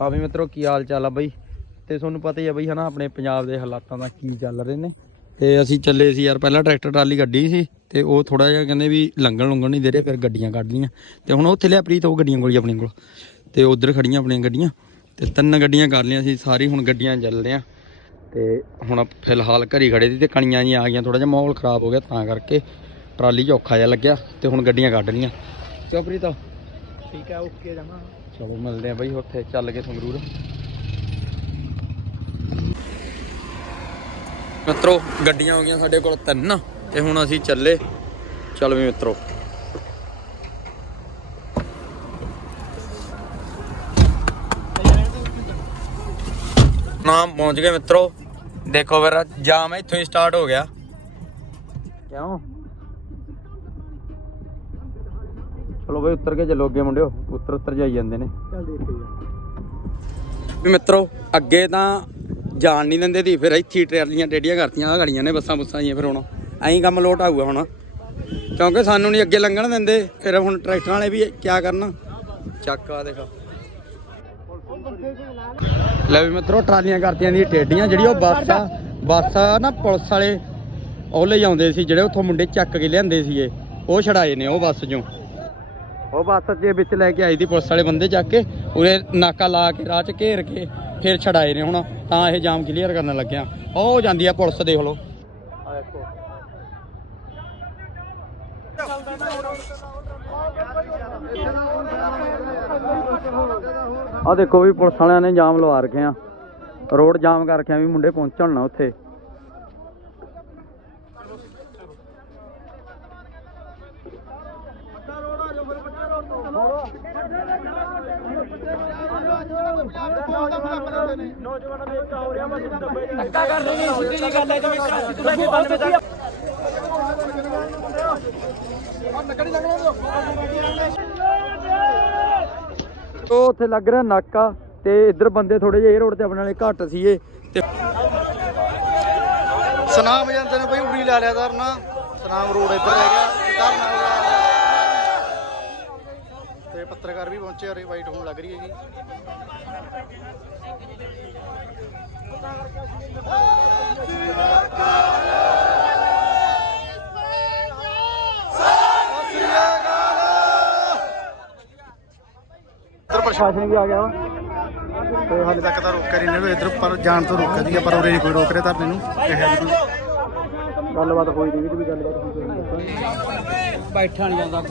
ਹਾਂ ਵੀ ਮਿੱਤਰੋ, ਕੀ ਹਾਲ ਚਾਲ ਆ ਬਈ? ਤੇ ਤੁਹਾਨੂੰ ਪਤਾ ਹੀ ਆ ਬਈ, ਹਨਾ, ਆਪਣੇ ਪੰਜਾਬ ਦੇ ਹਾਲਾਤਾਂ ਦਾ ਕੀ ਚੱਲ ਰਹੇ ਨੇ। ਤੇ ਅਸੀਂ ਚੱਲੇ ਸੀ ਯਾਰ, ਪਹਿਲਾਂ ਟਰੈਕਟਰ ਟਰਾਲੀ ਗੱਡੀ ਸੀ, ਤੇ ਉਹ ਥੋੜਾ ਜਿਹਾ ਕਹਿੰਦੇ ਵੀ ਲੰਘਣ ਲੰਘਣ ਨਹੀਂ ਦੇ ਰਹੇ, ਫਿਰ ਗੱਡੀਆਂ ਕੱਢ ਲਈਆਂ। ਤੇ ਹੁਣ ਉੱਥੇ ਲਿਆ ਪ੍ਰੀਤ, ਉਹ ਗੱਡੀਆਂ ਕੋਲ ਆਪਣੇ ਕੋਲ। ਤੇ ਉਧਰ ਖੜੀਆਂ ਆਪਣੀਆਂ ਗੱਡੀਆਂ। ਤੇ ਤਿੰਨ ਗੱਡੀਆਂ ਕਰ ਲਈਆਂ ਸੀ, ਸਾਰੀ ਹੁਣ ਗੱਡੀਆਂ ਚੱਲਦੇ ਆ ਤੇ ਹੁਣ ਫਿਲਹਾਲ ਘਰੀ ਖੜੇ ਸੀ ਤੇ ਕਣੀਆਂ ਜੀ ਆ ਗਈਆਂ ਥੋੜਾ ਜਿਹਾ ਮਾਹੌਲ ਖਰਾਬ ਹੋ ਗਿਆ, ਤਾਂ ਕਰਕੇ ਟਰਾਲੀ 'ਚ ਔਖਾ ਜਿਹਾ ਲੱਗਿਆ ਤੇ ਹੁਣ ਗੱਡੀਆਂ ਕੱਢ ਲਈਆਂ। ਕਿਉਂ ਪ੍ਰੀਤ। ਠੀਕ ਹੈ ਓਕੇ ਜਮਾ ਚਲੋ ਮਿਲਦੇ ਆ ਬਈ ਉੱਥੇ ਚੱਲ ਕੇ ਸੰਗਰੂਰ ਮਿੱਤਰੋ ਗੱਡੀਆਂ ਹੋ ਗਈਆਂ ਸਾਡੇ ਕੋਲ ਤਿੰਨ ਤੇ ਹੁਣ ਅਸੀਂ ਚੱਲੇ ਚੱਲ ਵੀ ਮਿੱਤਰੋ ਨਾਮ ਪਹੁੰਚ ਗਏ ਮਿੱਤਰੋ ਦੇਖੋ ਫਿਰ ਜਾਮ ਇੱਥੋਂ ਹੀ ਸਟਾਰਟ ਹੋ ਗਿਆ ਕਿਉਂ ਚਲੋ ਬਈ ਉੱਤਰ ਕੇ ਚੱਲੋ ਅੱਗੇ ਮੁੰਡਿਓ। ਉੱਤਰ ਉੱਤਰ ਜਾਈ ਜਾਂਦੇ ਨੇ। ਚੱਲ ਦੇਖਦੇ ਵੀ ਮਿੱਤਰੋ ਅੱਗੇ ਤਾਂ ਜਾਣ ਨਹੀਂ ਦਿੰਦੇ ਸੀ ਫਿਰ ਇੱਥੇ ਟਰਾਲੀਆਂ ਟੇਡੀਆਂ ਕਰਤੀਆਂ ਆ ਗੜੀਆਂ ਨੇ ਬੱਸਾਂ ਬੁੱਸਾਂ ਜੀਆਂ ਫਿਰ ਹੁਣ। ਐਂ ਕੰਮ ਲੋਟ ਆਊਗਾ ਹੁਣ। ਕਿਉਂਕਿ ਸਾਨੂੰ ਨਹੀਂ ਅੱਗੇ ਲੰਘਣ ਦਿੰਦੇ ਫਿਰ ਹੁਣ ਟਰੈਕਟਰਾਂ ਵਾਲੇ ਵੀ ਕੀ ਕਰਨ? ਚੱਕ ਆ ਦੇਖ। ਲੈ ਵੀ ਮਿੱਤਰੋ ਟਰਾਲੀਆਂ ਕਰਤੀਆਂ ਦੀ ਟੇਡੀਆਂ ਜਿਹੜੀ ਉਹ ਬੱਸ ਆ ਬੱਸ ਆ ਨਾ ਪੁਲਿਸ ਵਾਲੇ ਉਹ ਲੈ ਜਾਂਦੇ ਸੀ ਜਿਹੜੇ ਉੱਥੋਂ ਮੁੰਡੇ ਚੱਕ ਕੇ ਲਿਆਂਦੇ ਸੀਗੇ ਉਹ ਛੜਾਏ ਨੇ ਉਹ ਬੱਸ ਚੋਂ। ਉਹ ਬੱਸ ਦੇ ਵਿੱਚ ਲੈ ਕੇ ਆਈ ਦੀ ਪੁਲਿਸ ਵਾਲੇ ਬੰਦੇ ਚੱਕ ਕੇ, ਉਰੇ ਨਾਕਾ ਲਾ ਕੇ, ਰਾਹ 'ਚ ਘੇਰ ਕੇ, ਫਿਰ ਛਡਾਏ ਨੇ ਹੁਣ, ਤਾਂ ਇਹ ਜਾਮ ਕਲੀਅਰ ਕਰਨ ਲੱਗਿਆ। ਉਹ ਜਾਂਦੀ ਆ ਪੁਲਿਸ ਦੇਖ ਲਓ। ਆ ਦੇਖੋ ਵੀ ਪੁਲਿਸ ਵਾਲਿਆਂ ਨੇ ਜਾਮ ਲਵਾ ਰੱਖਿਆ ਰੋਡ ਜਾਮ ਕਰ ਰੱਖਿਆ ਵੀ ਮੁੰਡੇ ਪਹੁੰਚਣ ਨਾ ਉੱਥੇ। ਉਹ ਉੱਥੇ ਲੱਗ ਰਿਹਾ ਨਾਕਾ ਤੇ ਇੱਧਰ ਬੰਦੇ ਥੋੜੇ ਜਿਹੇ ਰੋਡ ਤੇ ਆਪਣੇ ਵਾਲੇ ਘੱਟ ਸੀਗੇ। ਤੇ ਸਨਾਮ ਜਾਂਦੇ ਨੇ ਬਈ ਉਰੀ ਲਾ ਲਿਆ ਧਰਨਾ। ਸਨਾਮ ਰੋਡ ਇੱਧਰ ਰਹਿ ਗਿਆ। ਧਰਨਾ ਪੱਤਰਕਾਰ ਵੀ ਪਹੁੰਚੇ ਔਰ ਵਾਈਟ ਹੋਣ ਲੱਗ ਰਹੀ ਹੈਗੀ ਇੱਧਰ ਪ੍ਰਸ਼ਾਸਨ ਵੀ ਆ ਗਿਆ ਵਾ। ਤੇ ਹਾਲੇ ਤੱਕ ਤਾਂ ਰੋਕਿਆ ਨਹੀਂ ਨੇ ਇੱਧਰ ਪਰ ਜਾਣ ਤੋਂ ਰੋਕਿਆ ਸੀਗਾ ਪਰ ਉਰੇ ਨਹੀਂ ਕੋਈ ਰੋਕ ਰਿਹਾ ਧਰਨੇ ਨੂੰ। ਇਹ ਹੈ ਗੱਲਬਾਤ ਹੋਈ ਨਹੀਂ ਵੀ ਗੱਲਬਾਤ ਹੋਈ ਬੈਠਾ ਨਹੀਂ ਜਾਂਦਾ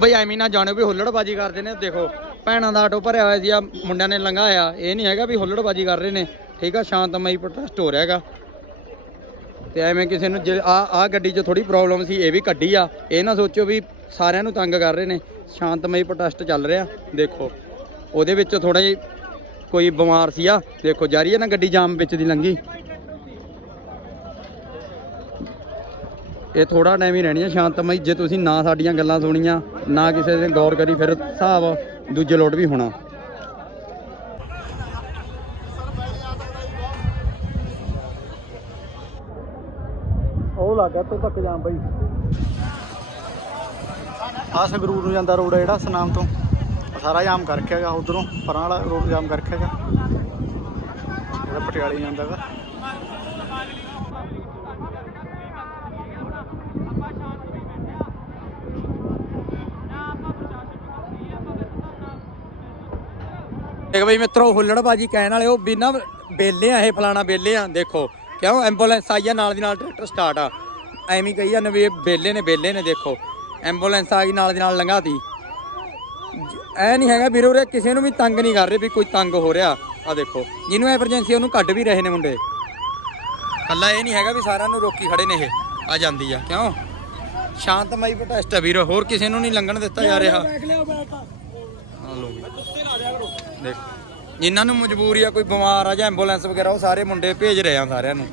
ਬਈ ਐਵੇਂ ਨਾ ਜਾਣੋ ਵੀ ਹੁੱਲੜਬਾਜੀ ਕਰਦੇ ਨੇ ਦੇਖੋ ਭੈਣਾਂ ਦਾ ਆਟੋ ਭਰਿਆ ਹੋਇਆ ਸੀ ਆ ਮੁੰਡਿਆਂ ਨੇ ਲੰਘਾਇਆ ਇਹ ਨਹੀਂ ਹੈਗਾ ਵੀ ਹੁੱਲੜਬਾਜੀ ਕਰ ਰਹੇ ਨੇ। ਠੀਕ ਆ ਸ਼ਾਂਤਮਈ ਪ੍ਰੋਟੈਸਟ ਹੋ ਰਿਹਾ ਹੈਗਾ। ਤੇ ਐਵੇਂ ਕਿਸੇ ਨੂੰ ਜੇ ਆ ਆ ਗੱਡੀ 'ਚ ਥੋੜੀ ਪ੍ਰੋਬਲਮ ਸੀ ਇਹ ਵੀ ਕੱਢੀ ਆ। ਇਹ ਨਾ ਸੋਚੋ ਵੀ ਸਾਰਿਆਂ ਨੂੰ ਤੰਗ ਕਰ ਰਹੇ ਨੇ। ਸ਼ਾਂਤਮਈ ਪ੍ਰੋਟੈਸਟ ਚੱਲ ਰਿਹਾ ਦੇਖੋ। ਉਹਦੇ ਵਿੱਚ ਥੋੜਾ ਜਿਹਾ ਕੋਈ ਬਿਮਾਰ ਸੀ ਆ। ਦੇਖੋ ਜਾਰੀ ਹੈ ਨਾ ਗੱਡੀ ਜਾਮ ਵਿੱਚ ਦੀ ਲੰਗੀ ਇਹ ਥੋੜਾ ਟਾਈਮ ਹੀ ਰਹਿਣੀ ਆ ਸ਼ਾਂਤਮਈ ਜੇ ਤੁਸੀਂ ਨਾ ਸਾਡੀਆਂ ਗੱਲਾਂ ਸੁਣੀਆਂ ਨਾ ਕਿਸੇ ਨੇ ਗੌਰ ਕਰੀ ਫਿਰ ਹਿਸਾਬ ਦੂਜੇ ਲੋਟ ਵੀ ਹੋਣਾ। ਉਹ ਲੱਗਾ ਤੋਂ ਤੱਕ ਜਾਮ ਬਈ। ਆ ਸੰਗਰੂਰ ਨੂੰ ਜਾਂਦਾ ਰੋਡ ਹੈ ਜਿਹੜਾ ਸਨਾਮ ਤੋਂ। ਸਾਰਾ ਜਾਮ ਕਰ ਰੱਖਿਆ ਹੈਗਾ ਉਧਰੋਂ ਪਰਾਂ ਵਾਲਾ ਰੋਡ ਜਾਮ ਕਰ ਰੱਖਿਆ ਹੈਗਾ ਜਿਹੜਾ ਪਟਿਆਲੇ ਜਾਂਦਾ ਦੇਖ ਬਈ ਮਿੱਤਰੋ ਹੁੱਲੜਬਾਜੀ ਕਹਿਣ ਵਾਲੇ ਉਹ ਵੀ ਨਾ ਬੇਲੇ ਆ ਇਹ ਫਲਾਣਾ ਬੇਲੇ ਆ ਦੇਖੋ। ਕਿਉਂ? ਐਂਬੂਲੈਂਸ ਆਈ ਆ ਨਾਲ ਦੀ ਨਾਲ ਟਰੈਕਟਰ ਸਟਾਰਟ ਆ। ਐਵੇਂ ਕਹੀ ਜਾਂਦੇ ਵੀ ਇਹ ਬੇਲੇ ਨੇ ਬੇਲੇ ਨੇ ਦੇਖੋ। ਐਂਬੂਲੈਂਸ ਆ ਗਈ ਨਾਲ ਦੀ ਨਾਲ ਲੰਘਾਤੀ। ਐ ਨਹੀਂ ਹੈਗਾ ਵੀਰੇ ਉਰੇ ਕਿਸੇ ਨੂੰ ਵੀ ਤੰਗ ਨਹੀਂ ਕਰ ਰਹੇ ਵੀ ਕੋਈ ਤੰਗ ਹੋ ਰਿਹਾ। ਆ ਦੇਖੋ ਜਿਹਨੂੰ ਐਮਰਜੈਂਸੀ ਉਹਨੂੰ ਕੱਢ ਵੀ ਰਹੇ ਨੇ ਮੁੰਡੇ। ਕੱਲਾ ਇਹ ਨਹੀਂ ਹੈਗਾ ਵੀ ਸਾਰਿਆਂ ਨੂੰ ਰੋਕੀ ਖੜੇ ਨੇ ਇਹ ਆ ਜਾਂਦੀ ਆ। ਕਿਉਂ? ਸ਼ਾਂਤਮਈ ਪ੍ਰੋਟੈਸਟ ਆ ਵੀਰ ਹੋਰ ਕਿਸੇ ਨੂੰ ਨਹੀਂ ਲੰਘਣ ਦਿੱਤਾ ਜਾ ਰਿਹਾ। ਆ ਲੋ ਵੀ ਦੇਖ। ਜਿਨ੍ਹਾਂ ਨੂੰ ਮਜਬੂਰੀ ਆ, ਕੋਈ ਬਿਮਾਰ ਆ ਜਾਂ ਐਂਬੂਲੈਂਸ ਵਗੈਰਾ, ਉਹ ਸਾਰੇ ਮੁੰਡੇ ਭੇਜ ਰਹੇ ਆ ਸਾਰਿਆਂ ਨੂੰ।